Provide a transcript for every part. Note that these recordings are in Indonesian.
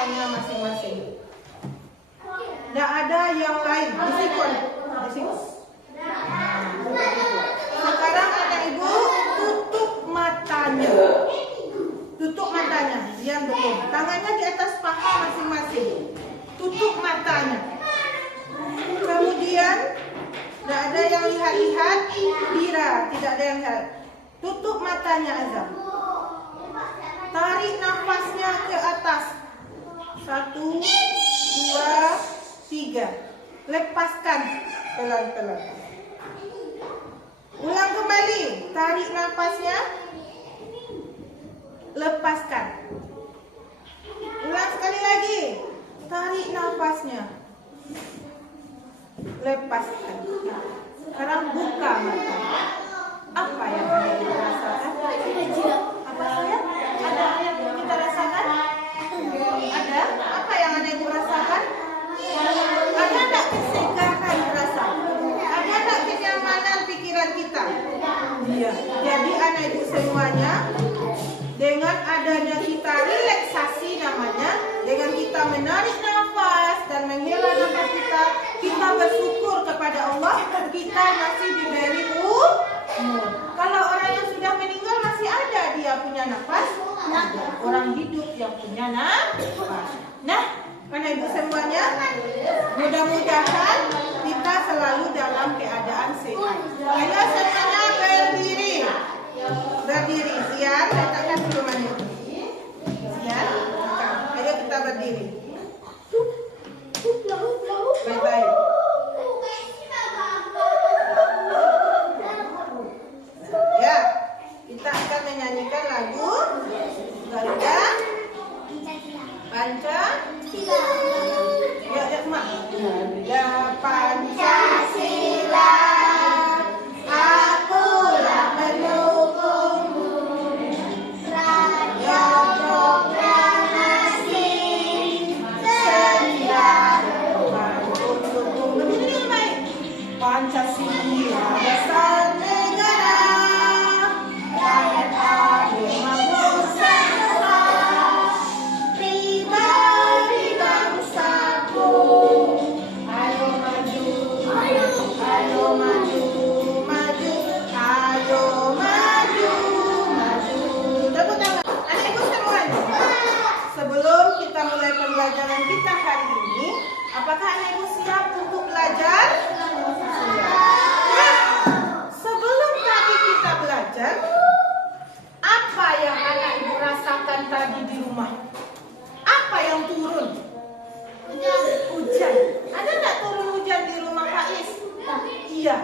papanya masing-masing. Tidak ada yang lain. Di sini. Sekarang anak ibu tutup matanya. Tutup matanya. Diam belum. Tangannya di atas paha masing-masing. Tutup matanya. Kemudian tidak ada yang lihat-lihat. Bira, tidak ada yang lihat. Tutup matanya Azam. Tarik nafasnya ke atas. 1, 2, 3. Lepaskan pelan-pelan. Ulang kembali. Tarik nafasnya. Lepaskan. Ulang sekali lagi. Tarik nafasnya. Lepaskan. Sekarang buka mata. Apa yang kita rasakan? Apa sayang? Ada yang kita rasakan? Ada? Apa yang ada ibu rasakan? Ada tak kesegaran rasa? Ada tak kenyamanan pikiran kita? Iya. Jadi anak ibu semuanya, dengan adanya kita relaksasi namanya, dengan kita menarik nafas dan menghela nafas kita bersyukur kepada Allah, kita masih diberi umur. Kalau orang yang sudah meninggal masih ada dia punya nafas, ada orang hidup yang punya nafas. Nah, anak ibu semuanya, mudah-mudahan kita selalu dalam keadaan sehat. Ayo semuanya berdiri. Berdiri, Zian, letakkan dulu mana. Zian, ayo kita berdiri. Baik-baik. Ya, kita akan menyanyikan lagu Garuda Pancasila. Ya, Mak. Garuda Pancasila. Akulah pendukungmu. Raja proklamasi. Sedia pendukungmu. Begini baik. Pancasila dasar negara. Rakyat adil makmur sejahtera. Pribadi bangsaku. Ayo maju, ayo maju, maju, ayo maju, maju. Tepuk tangan. Anak ibu semuanya. Sebelum kita mulai pembelajaran kita hari ini, apakah anak ibu siap untuk belajar? Siap. Sebelum tadi kita belajar, apa yang anak ibu rasakan tadi di rumah? Apa yang turun? Hujan. Ada nggak turun hujan di rumah Faiz? Iya.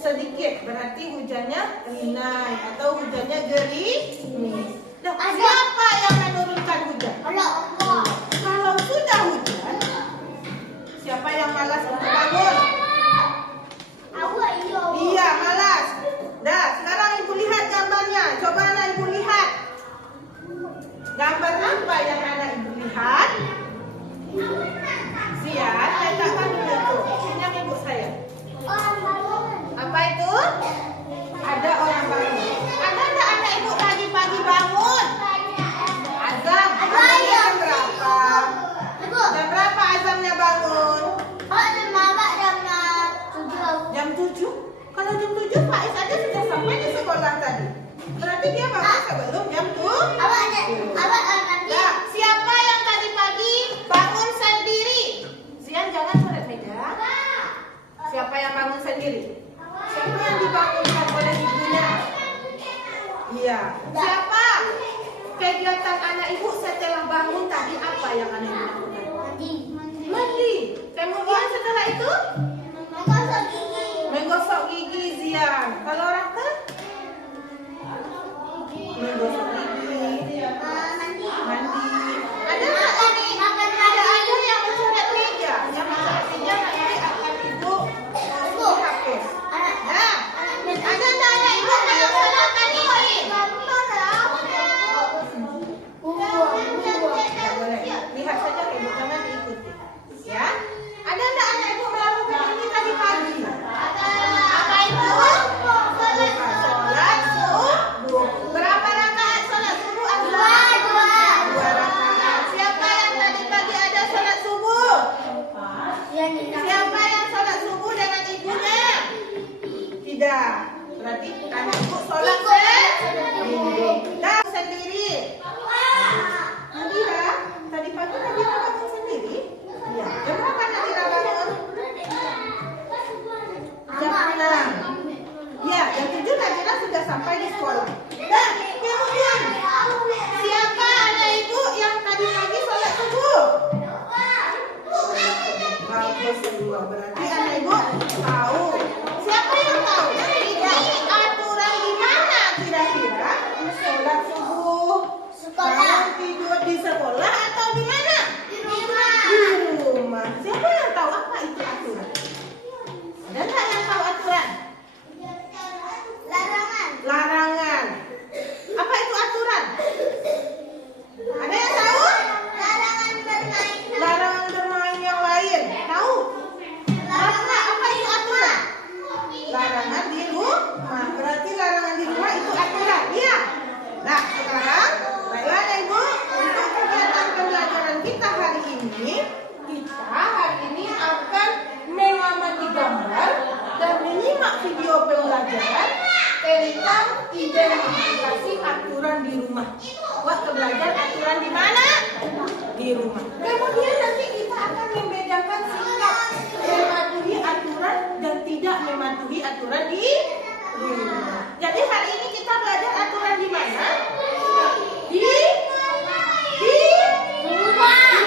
Sedikit. Berarti hujannya rinai atau hujannya gerimis. Nah, siapa yang menurunkan hujan? Kalau sudah hujan, siapa yang malas untuk bangun? Iya, malas. Dah, sekarang ibu lihat gambarnya. Coba anak ibu lihat. Gambar apa yang anak ibu lihat? Siap, letakkan dulu itu. Sini ibu saya. Apa itu? Ada orang bangun. Ada enggak anak ibu pagi-pagi bangun? Azam. Jam berapa? Jam berapa azamnya bangun? Jam 7. Kalau jam 7 Faiz aja sudah sampai di sekolah tadi. Berarti dia bangun sebelum jam 7. Nah, siapa yang tadi pagi bangun sendiri? Zian jangan coret meja. Siapa yang bangun sendiri? Siapa yang dibangunkan oleh ibunya? Iya. Siapa? Kegiatan anak ibu setelah bangun tadi apa yang anak ibu lakukan? Mandi. Kemudian setelah itu? Menggosok gigi Zian. Kalau Raka? Menggosok gigi. Mandi. Ada nggak tadi? Ada yang mencoret meja. Yang mencoret meja nanti akan ibu hapus. Nah, ada nggak anak ibu yang salah tadi? Tidak boleh. Lihat saja ibu, jangan diikuti. Ya. Ada nggak anak ibu melakukan kita hari ini akan mengamati gambar dan menyimak video pembelajaran tentang identifikasi aturan di rumah. Waktu belajar aturan di mana? Di rumah. Kemudian nanti kita akan membedakan sikap mematuhi aturan dan tidak mematuhi aturan di rumah. Jadi hari ini kita belajar aturan di mana? Di rumah.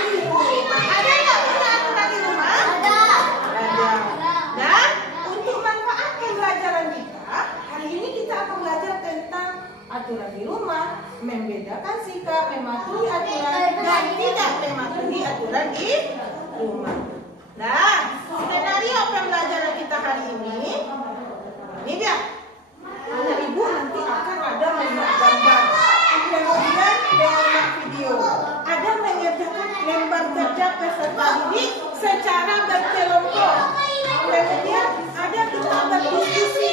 Ada nggak aturan di rumah? Ada. Dan untuk manfaat pembelajaran kita, hari ini kita akan belajar tentang aturan di rumah, membedakan sikap mematuhi aturan dan tidak mematuhi aturan di rumah. Nah, skenario pembelajaran kita hari ini dia. Anak ibu nanti akan ada membuat gambar, kemudian membuat video, ada mengerjakan lembar kerja peserta didik secara berkelompok, kemudian ada kita berdiskusi,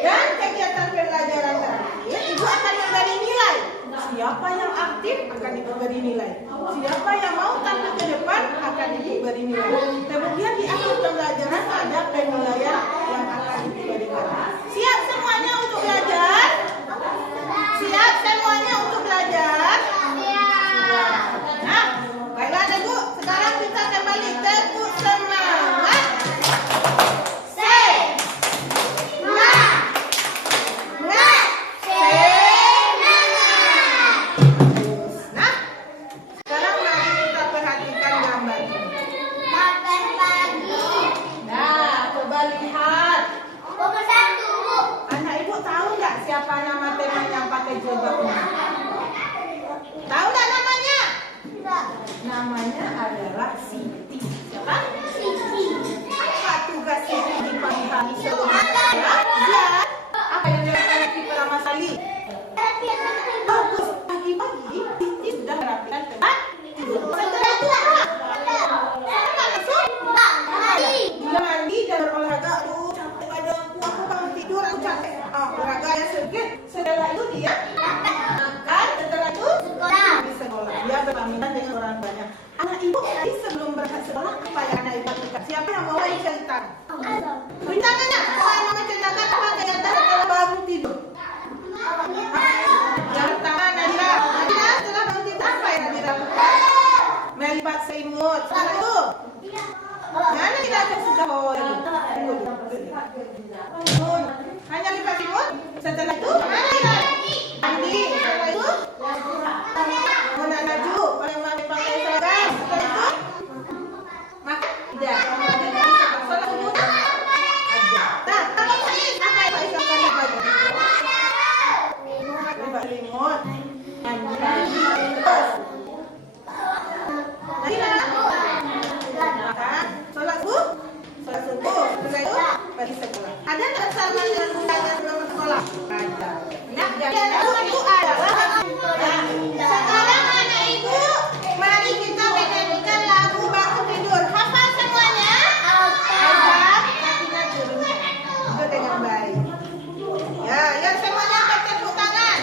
dan kegiatan pembelajaran terakhir ibu akan memberi nilai. Siapa yang aktif akan diberi nilai, siapa yang mau tampil ke depan akan diberi nilai. Kemudian di akhir pembelajaran ada penilaian yang akan diberikan. Siap semuanya untuk belajar? Siap semuanya untuk belajar? Nah, baiklah ibu, sekarang kita kembali tepuk semangat. Tahu nggak namanya? Namanya adalah Siti. Siapa? Siti. Apa tugas Siti di pagi hari sebelumnya? Apa yang dilakukan Siti pertama kali? Bagus. Pagi-pagi Siti sudah merapikan tempat tidur. Setelah itu apa? Dia mandi dan berolahraga. Aduh, capek badanku. Aku bangun tidur, aku capek. Olahraga yang sedikit. Setelah itu dia makan. Setelah itu di sekolah. Dia berpamitan dengan orang banyak. Anak ibu tadi sebelum berangkat sekolah apa yang anak ibu lakukan? Siapa yang mau cerita? Beri tangannya. Siapa yang mau menceritakan apa kegiatan setelah bangun tidur? Yang pertama Nadira. Nadira setelah bangun tidur apa yang Nadira lakukan? Melipat selimut. Setelah itu mana kita sudah hanya lipat selimut. Setelah itu mandi. Setelah itu menggunakan baju, pakai seragam. Setelah itu makan. Tidak. Sholat subuh ada. Nah, kalau ini apa yang Pak Islam baju? Lipat selimut. Mandi. Terus. Makan. Sholat subuh. Setelah itu pergi sekolah. Ada nggak Salman dengan bundanya sebelum sekolah? Ada. Nah, jadi itu adalah sekarang anak ibu, mari kita menyanyikan lagu bangun tidur. Hafal semuanya? Hafal. Kakinya turun. Itu dengan baik. Ya, yang semuanya bertepuk tangan.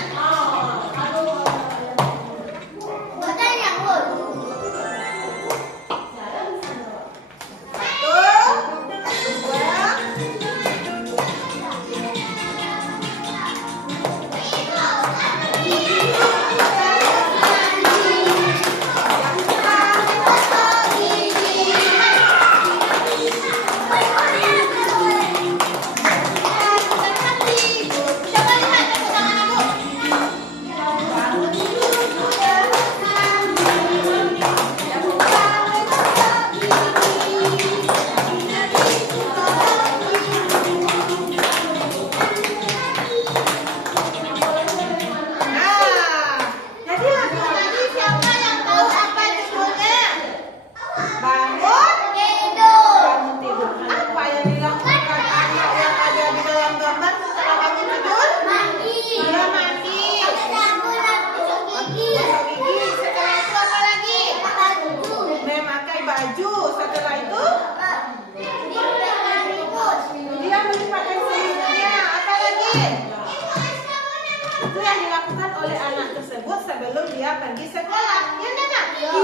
sebelum dia pergi sekolah. Ya, Nana? Itu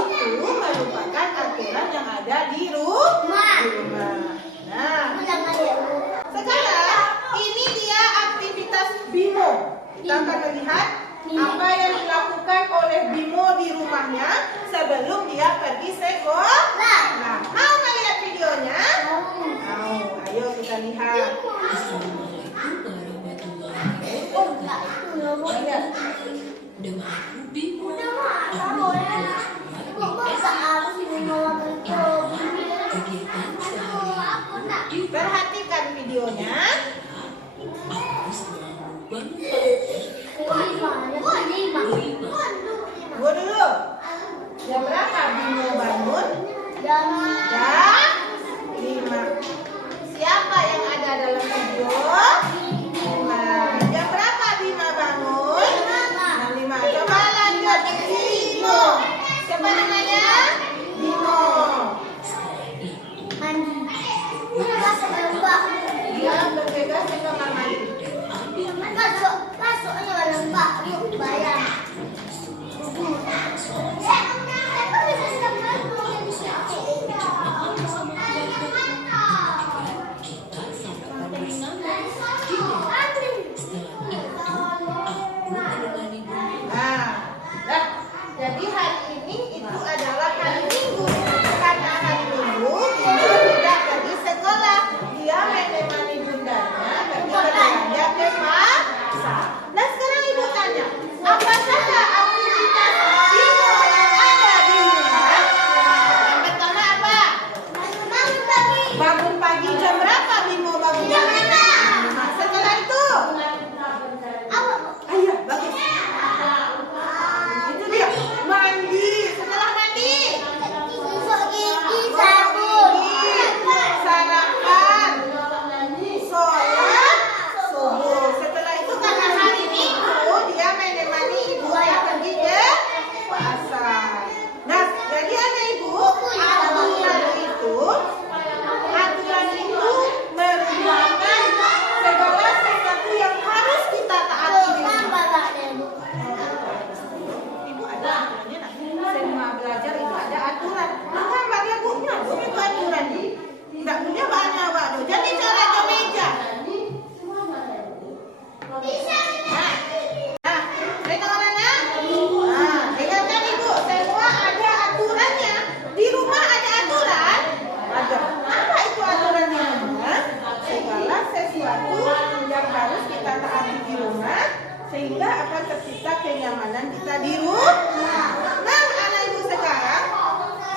merupakan aturan yang ada dulu. Jam berapa Bimo bangun? Jam 5. Siapa yang ada dalam video? Bima. Jam berapa Bima bangun? Jam 5. Coba lanjut. Bimo. Siapa namanya? Bimo. mandi. Masuk lembah. Dia bergegas ke kamar mandi. Masuknya lembah. Yuk bayar. Jadi hari ini itu adalah hari Minggu. Karena hari Minggu Bimo tidak pergi sekolah. Dia menemani bundanya pergi berbelanja ke pasar. Nah sekarang ibu tanya, apa saja aktivitas Bimo yang ada di rumah? Yang pertama apa? Bangun pagi. Jam berapa Bimo bangun pagi? Setelah itu? Ayo, bagus. Itu dia. Mandi. Setelah mandi? Gosok gigi, Gosok sabun. gigi, sarapan, sholat subuh. Setelah itu karena hari Minggu dia menemani ibunya pergi ke pasar. Nah, jadi ada ibu, aturan itu merupakan segala sesuatu yang harus kita taati di rumah. Ibu ada aturannya nak. Semua belajar itu ada aturan. Enggak mbak dia punya, itu aturan nih. Tidak punya banyak mbak. Jadi cara ke meja. Nah, mereka orangnya. Nah, dengarkan ibu. Semua ada aturannya. Di rumah ada aturan. Ada. Apa itu aturan di rumah? Segala sesuatu yang harus kita taati di rumah sehingga akan tercipta kenyamanan kita di rumah. Nah, anak ibu sekarang,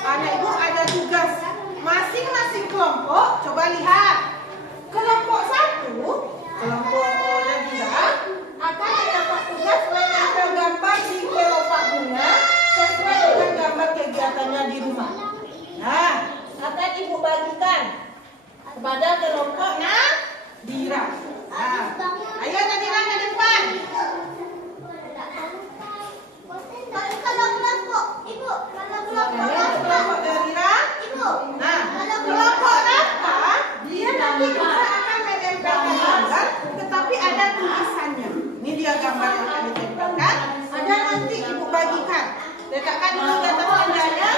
anak ibu ada tugas masing-masing kelompok. Coba lihat. Kelompok 1, kelompok Nadira akan mendapat tugas menempel gambar di kelopak bunga sesuai dengan gambar kegiatannya di rumah. Nah, akan ibu bagikan kepada kelompok Nadira. Nah, ayo Nadira ke depan. Kelompok Nadira. Nah, kelompok Rafa dia nanti juga akan menempelkan gambar, tetapi ada tulisannya. Ini dia gambar yang akan ditempelkan. Ada nanti ibu bagikan. Letakkan dulu di atas mejanya.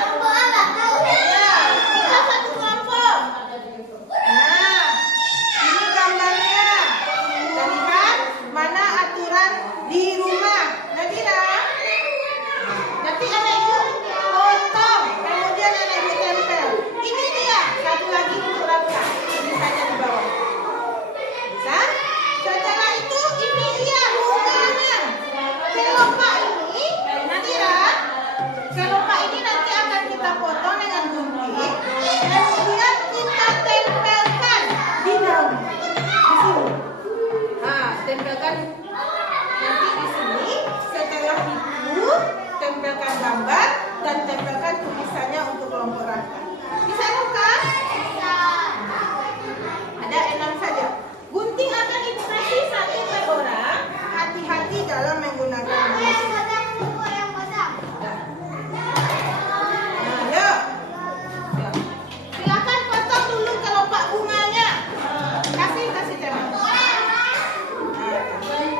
Ya, kita satu kelompok. Nah, ini gambarnya. Lihat mana aturan di rumah. Nadira. Nanti anak ibu potong, kemudian anak ibu tempel. Ini dia, satu lagi untuk Rafa. Tulisannya di bawah. Bisa? Setelah itu ini dia bunganya. Kelopak ini, Nadira. Kelopak ini nanti akan kita potong dengan gunting. Kemudian kita tempelkan di daun. Di sini. Nah, tempelkan nanti di sini. Setelah itu tempelkan gambar dan tempelkan tulisannya untuk kelompok Rafa. Bisa bukan? Ada 6 saja. Gunting akan ibu kasih 1 per orang. Hati-hati dalam menggunakan gunting. Nah, yuk. Silakan potong dulu kelopak bunganya. Kasih tempat.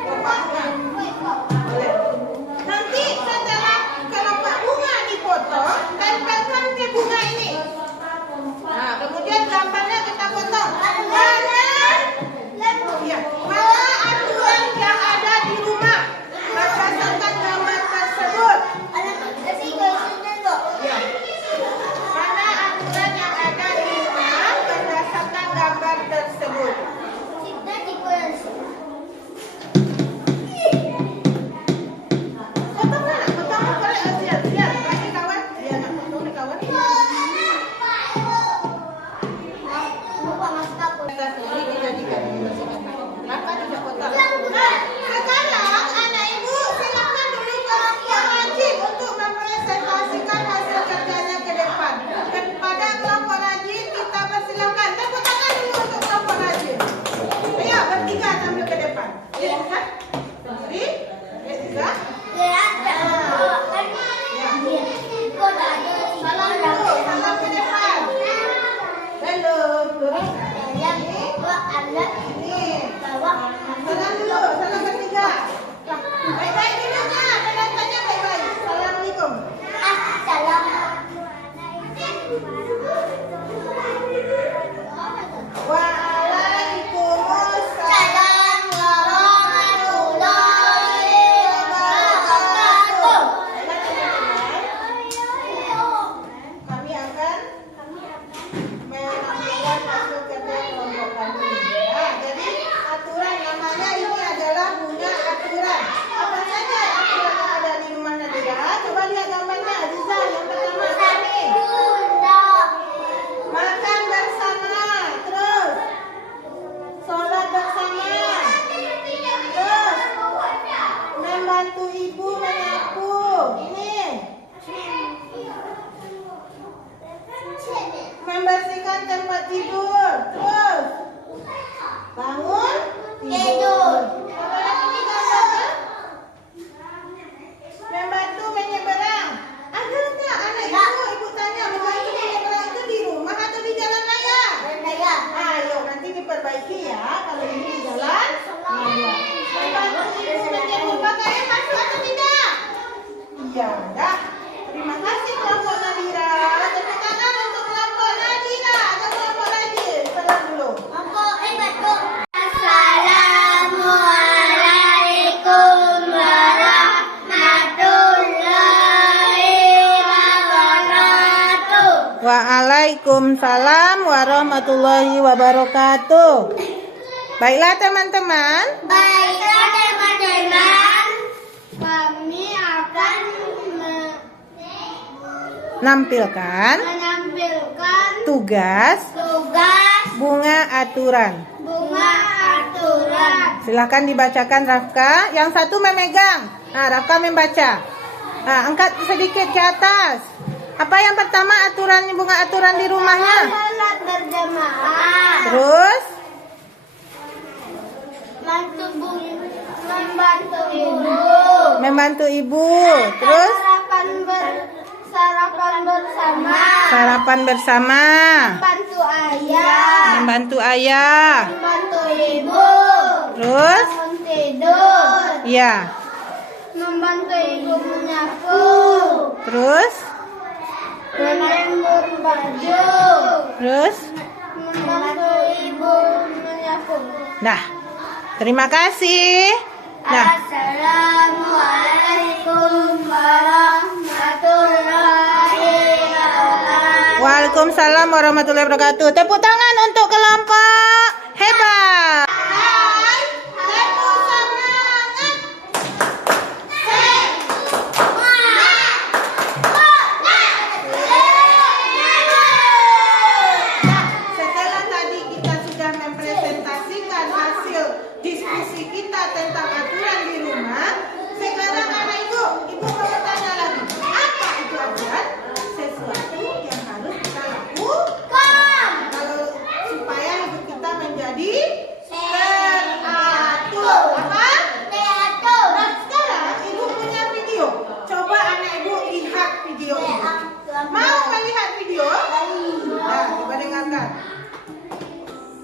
Kelopak bunga. Boleh. Nanti setelah kelopak bunga dipotong, tempelkan ke bunga ini. Nah, kemudian gambarnya kita potong. Mana aturan yang ada di rumah berdasarkan gambar tersebut? Ya. Mana aturan yang ada di rumah berdasarkan gambar tersebut? Potong mana? Potong korek. Siap. Bagi kawan. Dia nak potong di kawan. Ini dijadikan maka tidak potong. Nah, sekarang anak ibu silakan dulu yang wajib untuk Waalaikumsalam warahmatullahi wabarakatuh. Kami akan melakukan hasil kerja kelompok kami. Nah, jadi aturan namanya ini adalah bunga aturan. Apa saja aturan yang ada di rumah Nadira? Coba lihat gambarnya, Aziza. Yang pertama kami makan bersama, terus sholat bersama, terus membantu ibu menyapu. Ini membersihkan tempat tidur, terus bangun tidur. Apa lagi gambarnya? Membantu menyeberang. Ada nggak anak ibu? Ibu tanya membantu menyeberang itu di rumah atau di jalan raya? Ayo nanti diperbaiki ya. Kalau ini di jalan raya. Membantu ibu menjemur pakaian masuk atau tidak? Iya, dah. Terima kasih kelompok Nadira. Tepuk tangan untuk kelompok Nadira. Ada kelompok lagi. Salam dulu. Assalamualaikum warahmatullahi wabarakatuh. Waalaikumsalam warahmatullahi wabarakatuh. Baiklah teman-teman. Baiklah teman-teman, kami akan Nampilkan menampilkan tugas tugas bunga aturan. bunga aturan. Silahkan dibacakan Rafka. Yang satu memegang. Nah, Rafka membaca. Nah, angkat sedikit ke atas. Apa yang pertama aturannya bunga aturan di rumahnya? Salat berjamaah. Terus Membantu ibu. membantu ibu. Terus Sarapan bersama. sarapan bersama. Membantu ayah. Membantu ayah. Membantu ibu. Terus Bangun tidur. ya. Membantu ibu menyapu. Terus Menjemur baju. terus Membantu ibu menyapu. nah. Terima kasih. Nah, Assalamualaikum warahmatullahi wabarakatuh. Waalaikumsalam warahmatullahi wabarakatuh. Tepuk tangan untuk kelompok hebat. Hai, tepuk semangat. Setelah tadi kita sudah mempresentasikan hasil diskusi kita tentang aturan di rumah, sekarang anak ibu mau bertanya lagi. Apa itu aturan? Sesuatu yang harus kita lakukan kalau supaya hidup kita menjadi teratur. Apa? Nah, sekarang ibu punya video. Coba anak ibu lihat video ini. Mau melihat video? Nah, coba dengarkan.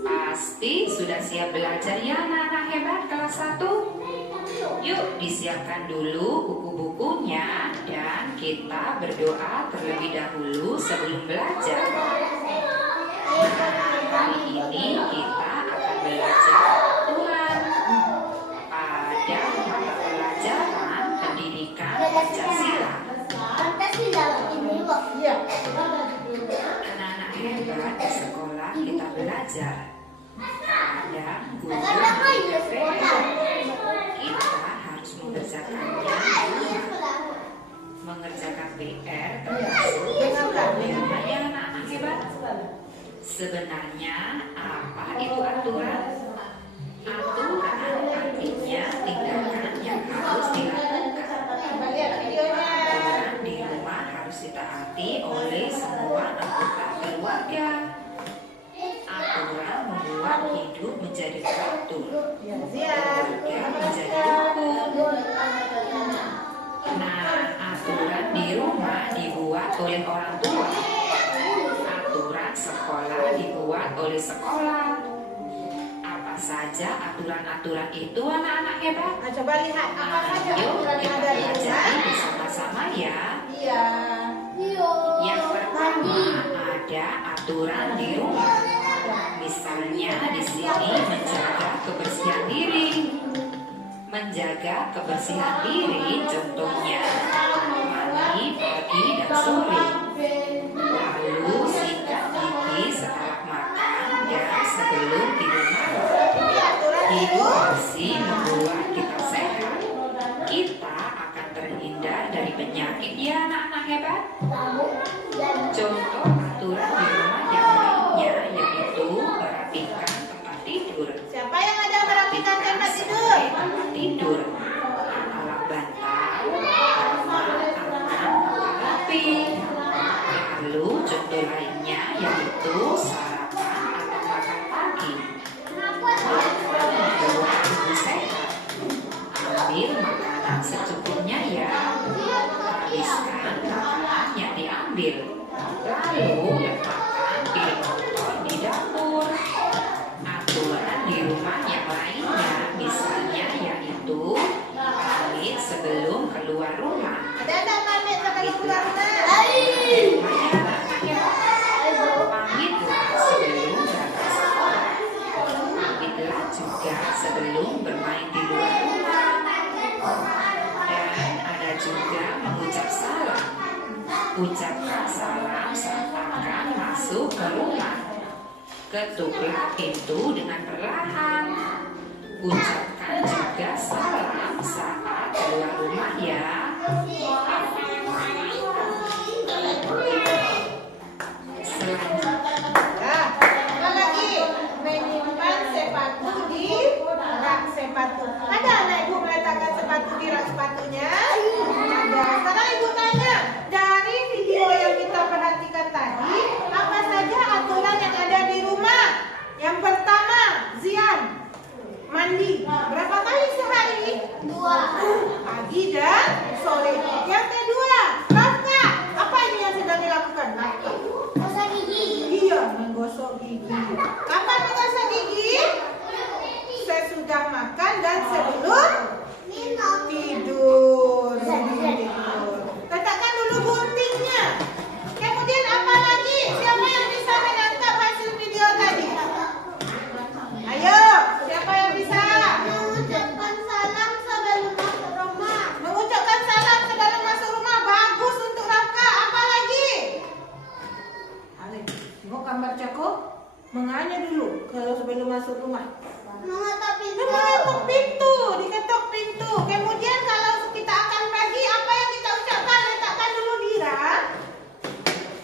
Pasti sudah siap belajar ya anak-anak hebat kelas 1? Yuk disiapkan dulu buku-bukunya dan kita berdoa terlebih dahulu sebelum belajar. Hari ini kita akan belajar aturan pada mata pelajaran pendidikan Pancasila. Iya. Anak-anak hebat di sekolah kita belajar. Kadang guru memberikan PR, kita harus mengerjakannya. Mengerjakan PR termasuk sebenarnya anak-anak hebat. Sebenarnya apa itu aturan? Aturan artinya tindakan yang harus dilakukan. Aturan di rumah harus ditaati oleh semua anggota keluarga. Aturan membuat hidup menjadi teratur, keluarga menjadi rukun. Nah, aturan di rumah dibuat oleh orang tua. Aturan sekolah dibuat oleh sekolah. Apa saja aturan-aturan itu anak-anak hebat? Nah, coba lihat apa saja Yuk aturan yang kita ada di pelajari rumah. bersama-sama ya. Iya. Yang pertama ada aturan di rumah. Misalnya di sini menjaga kebersihan diri. Menjaga kebersihan diri contohnya mandi pagi dan sore. Lalu sikat gigi setelah makan dan sebelum tidur malam. Hidup bersih membuat kita sehat. Kita akan terhindar dari penyakit ya anak-anak hebat. Contoh aturan di rumah yang lainnya yaitu merapikan tempat tidur. Siapa yang ada merapikan tempat tidur? Tempat tidur, alat bantal, rapi. Lalu contoh lainnya yaitu sarapan atau makan pagi. Membuat tubuh sehat. Ambil makanan secukupnya ya. Habiskan makanan yang diambil. Lalu letakkan piring kotor di dapur. Aturan di rumah yang lainnya misalnya yaitu pamit sebelum keluar rumah. Ada tak pamit sebelum keluar rumah? Pamitlah sebelum berangkat sekolah. Pamitlah juga sebelum bermain di luar rumah. Dan ada juga mengucap salam. Ucapkan salam saat akan masuk ke rumah. Ketuklah pintu dengan perlahan. Ucapkan juga salam saat keluar rumah ya. Selanjutnya, Nah, apa lagi? Menyimpan sepatu di rak sepatu. Ada anak ibu meletakkan sepatu di rak sepatunya? Ada. Sekarang ibu tanya, dari video yang kita perhatikan tadi, apa saja aturan yang ada di rumah? Yang pertama, Zian, mandi. Berapa kali sehari? 2. Pagi dan sore. Yang kedua, Rafka. Apa ini yang sedang dilakukan? Rafka. Gosok gigi. Iya, menggosok gigi. Kapan menggosok gigi? Sesudah makan dan sebelum Minum. tidur. Tidur. Letakkan dulu guntingnya. Kemudian apa lagi? Siapa yang bisa menangkap hasil video tadi? Ayo, siapa yang bisa? Mengucapkan salam sebelum masuk rumah. Mengucapkan salam sebelum masuk rumah. Bagus untuk Rafka. Apa lagi? Alif, tengok gambar Cako. Menganya dulu kalau sebelum masuk rumah. Mengetuk pintu. Mengetuk pintu, diketuk pintu. Kemudian kalau kita akan pergi, apa yang kita ucapkan? Letakkan dulu di rak.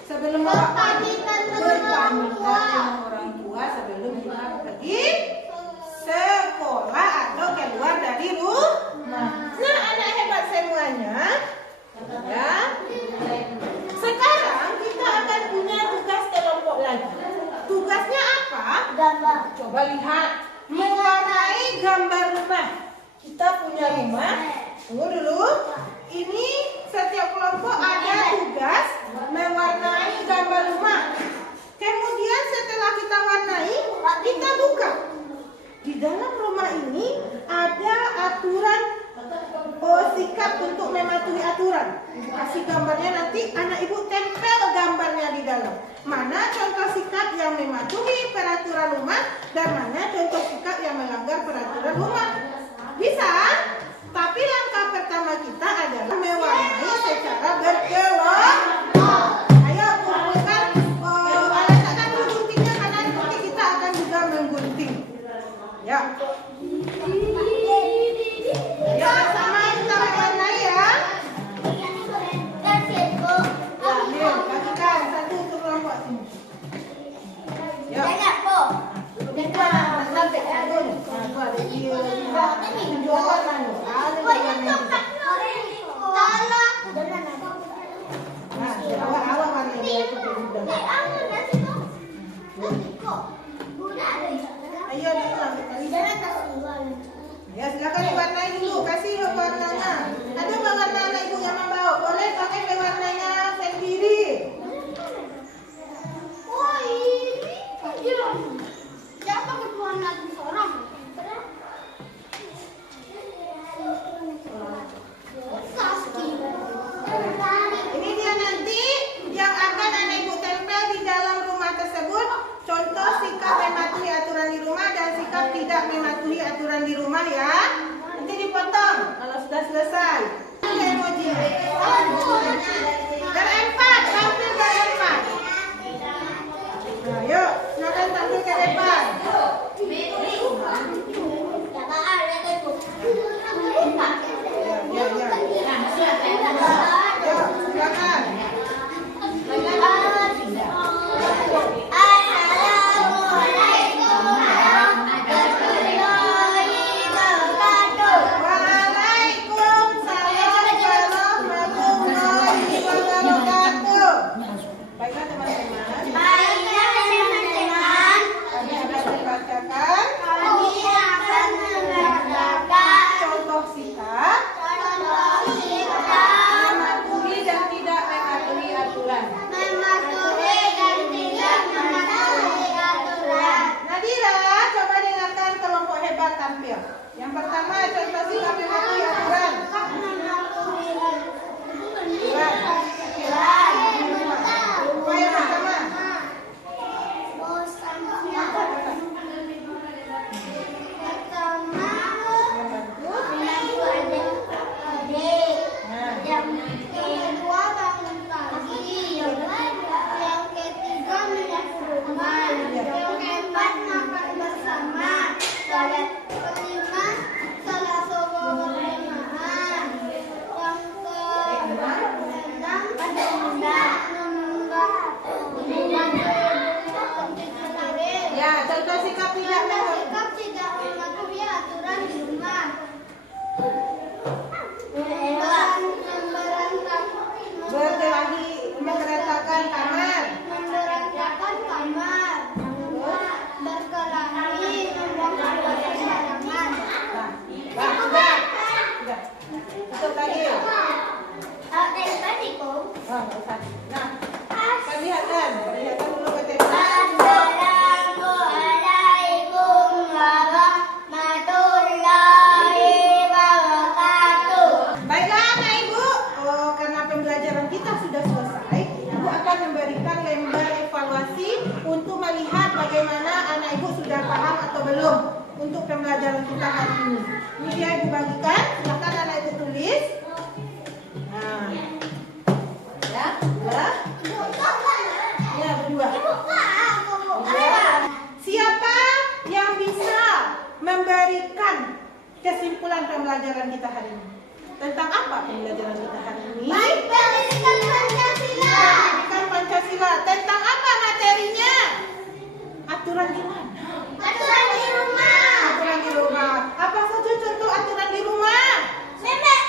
Sebelum Berpamitan dengan orang tua. dengan orang tua sebelum kita pergi sekolah atau keluar dari rumah. Nah, anak hebat semuanya. Ya. Sekarang kita akan punya tugas kelompok lagi. Tugasnya apa? Gambar. Coba lihat. Mewarnai gambar rumah. Kita punya rumah. Tunggu dulu. Ini setiap kelompok ada tugas mewarnai gambar rumah. Kemudian setelah kita warnai, kita buka. Di dalam rumah ini ada aturan sikap untuk mematuhi aturan. Ibu kasih gambarnya nanti, anak ibu tempel gambarnya di dalam. Mana contoh sikap yang mematuhi peraturan rumah dan mana contoh sikap yang melanggar peraturan rumah. Bisa? Tapi langkah pertama kita adalah mewarnai secara berkelompok. Ayo kumpulkan, letakkan dulu guntingnya karena nanti kita akan juga menggunting. Ya. Ya, bersama kita mewarnai ya. Ya, ambil, bagikan satu untuk kelompok sini. Ya. Buka, sampai cabut. Nah, gua ada dia. Tunjuk warna ni. Ada warna ni. Nah, awak warna ni. Ayo, ya, silakan diwarnai dulu. Kasih warnanya. Ada warna anak ibu yang membawa. Boleh pakai pewarnanya sendiri. Siapa ketua lagi seorang? Ini dia nanti yang akan anak ibu tempel di dalam tidak mematuhi aturan di rumah ya. Nanti dipotong kalau sudah selesai. Ini emoji. Berempat, tampil berempat. Nah, yuk, silakan tampil ke depan. Ya, ya. Yuk, silakan. Baiklah teman-teman, kami akan membacakan contoh sikap mematuhi dan tidak mematuhi aturan. Nadira, coba dengarkan kelompok hebat tampil. Yang pertama, contoh sikap mematuhi aturan. Apa yang pertama? Ya, contoh sikap tidak mematuhi aturan di rumah. berkelahi memberantakan kamar. Berkelahi membuang sembarangan. Sudah. Tutup lagi. Nggak usah. Nah, perlihatkan dulu ke tempat. Assalamualaikum warahmatullahi wabarakatuh. Baiklah anak ibu, karena pembelajaran kita sudah selesai, ibu akan memberikan lembar evaluasi untuk melihat bagaimana anak ibu sudah paham atau belum untuk pembelajaran kita hari ini. Ini dia ibu bagikan, silakan anak ibu tulis. Nah, ya, berdua. Siapa yang bisa memberikan kesimpulan pembelajaran kita hari ini? Tentang apa pembelajaran kita hari ini? Pendidikan Pancasila. Pendidikan Pancasila. Tentang apa materinya? Aturan di mana? Aturan di rumah. Aturan di rumah. Apa saja contoh aturan di rumah? Nenek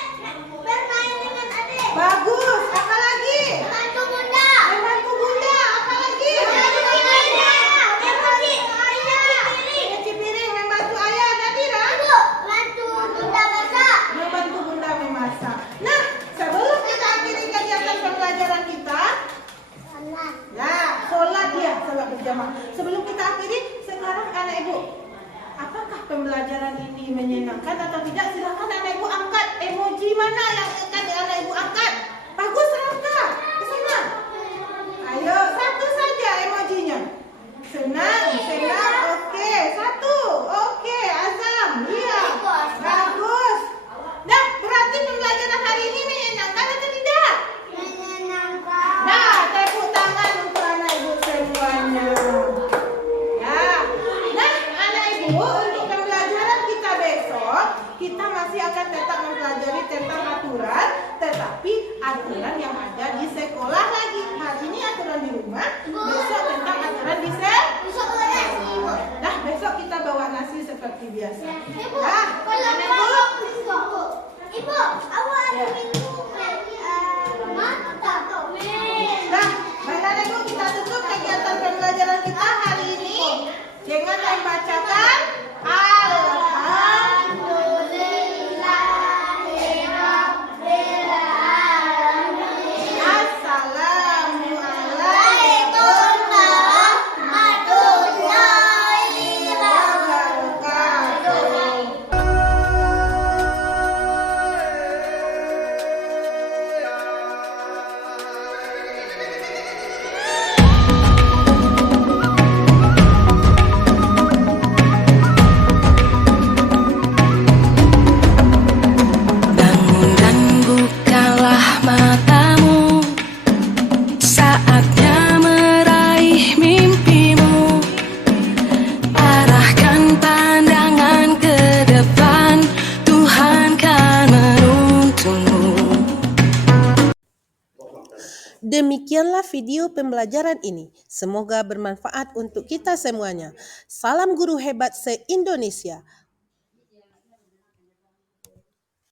bermain dengan adik. Bagus. Apa lagi? Membantu bunda. Membantu bunda. Apa lagi? Membantu ayah. Membantu ayah. Nyuci piring. Membantu ayah. Nadira? Ibu, bantu bunda masak. Membantu bunda memasak. Nah, sebelum kita akhiri kegiatan pembelajaran kita, nah, sholat ya, sholat berjamaah. Sebelum kita akhiri, sekarang anak ibu, apakah pembelajaran ini menyenangkan atau tidak? Silakan anak ibu angkat emoji mana yang akan anak ibu angkat. Bagus Rafka, ke sana. Ayo, satu saja emojinya. Senang, senang, oke. Satu, oke. Azam, iya. Bagus. Nah, berarti pembelajaran hari ini menyenangkan atau tidak? Menyenangkan. Nah, tepuk tangan untuk anak ibu semuanya. Ya. Nah, anak ibu, untuk pembelajaran kita besok, kita masih akan tetap mempelajari tentang aturan, tetapi aturan yang ada di sekolah lagi. Hari ini aturan di rumah, besok tentang aturan di sekolah. Besok boleh ibu. Nah, besok kita bawa nasi seperti biasa. Ibu, Nah, kalau anak ibu, mau ibu. Ibu, awak ada minum mata. nah, baiklah ibu, kita tutup kegiatan pembelajaran kita hari ini dengan membacakan Assalamualaikum warahmatullahi wabarakatuh. Demikianlah video pembelajaran ini. Semoga bermanfaat untuk kita semuanya. Salam guru hebat se-Indonesia.